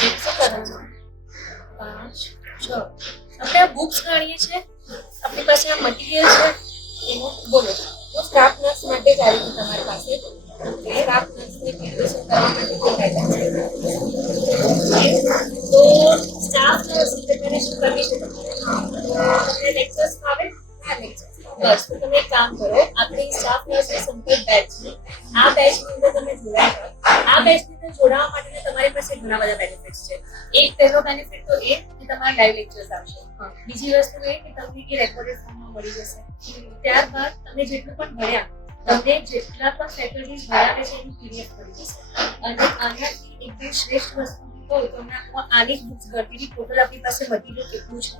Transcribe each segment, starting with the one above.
Minute શું કરો છો? 5 6 આપણે આ બુક્સ ગણીએ છીએ, આપણી પાસે આ મટીરિયલ છે એનું બોલો. તો સ્ટાફ નર્સ માટે જ આવી ગયું તમારી પાસે. સ્ટાફ નર્સને પ્રિપેરેશન કરવા માટે કોઈ ગાઈડન્સ છે? તો સ્ટાફ નર્સ પ્રિપેરેશન કરવી છે તમને લેક્ચર્સ આવે? હા, લેક્ચર્સ. બસ તો તમે એક કામ કરો, આપણી સ્ટાફ નર્સની સંપર્ક બેચ છે. આ બેચની અંદર તમે જોડાયા. આ બેચની અંદર જોડાવા માટે તમારી પાસે ઘણા બધા બેનિફિટ્સ છે. એક પહેલો બેનિફિટ તો એ કે તમારા લાઈવ લેક્ચર્સ આવશે. બીજી વસ્તુ એ કે તમને એ રેકોર્ડેડ ફોર્મમાં મળી જશે. ત્યારબાદ તમે જેટલું પણ ભણ્યા, તમને જેટલા પણ ફેકલ્ટીઝ ભણાવે છે એની પીડીએફ મળી જશે. અને આનાથી એકદમ શ્રેષ્ઠ વસ્તુ કહું તો હું આની જ બુક્સ ગણતી હતી. ટોટલ આપણી પાસે મટીરિયલ કેટલું છે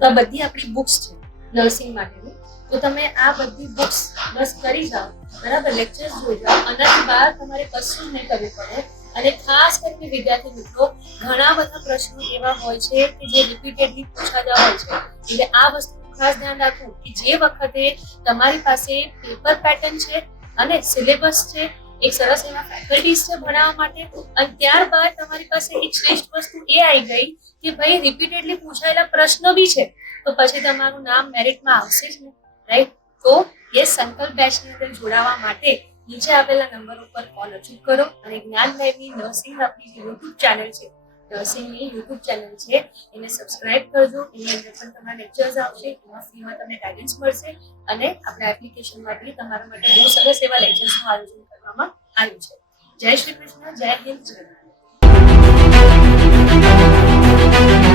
તો આ બધી આપણી બુક્સ છે નર્સિંગ માટેની. તો તમે આ બધી બુક્સ બસ કરી જાઓ, બરાબર, લેક્ચર્સ જોઈ જાઓ. આનાથી બહાર તમારે કશું નહીં કરવું પડે. અને ખાસ કરીને વિદ્યાર્થી મિત્રો, ઘણા બધા પ્રશ્નો એવા હોય છે કે જે રિપીટેડલી પૂછાતા હોય છે. એટલે આ વસ્તુનું ખાસ ધ્યાન રાખવું કે જે વખતે તમારી પાસે પેપર પેટર્ન છે અને સિલેબસ છે, એક સરસ એવા ફેકલ્ટીઝ છે ભણાવવા માટે, અને ત્યારબાદ તમારી પાસે એક શ્રેષ્ઠ વસ્તુ એ આવી ગઈ કે ભાઈ રિપીટેડલી પૂછાયેલા પ્રશ્નો બી છે, તો પછી તમારું નામ મેરિટમાં આવશે જ ને, રાઈટ? તો એ સંકલ્પ બેચની અંદર જોડાવા માટે નીચે આપેલા નંબર ઉપર કોલ અચૂક કરો અને જ્ઞાનલયની નર્સિંગ આપણી જે યુટ્યુબ ચેનલ છે, નર્સિંગની યુટ્યુબ ચેનલ છે, એને સબસ્ક્રાઇબ કરજો. એની અંદર પણ તમારા લેક્ચર્સ આવશે, એમાં ફ્રીમાં તમને ગાઈડન્સ મળશે. અને આપણા એપ્લિકેશનમાં બી તમારા માટે બહુ સરસ એવા લેક્ચર્સનું આયોજન કરવામાં આવ્યું છે. જય શ્રી કૃષ્ણ, જય હિન્દ, જય ભારત.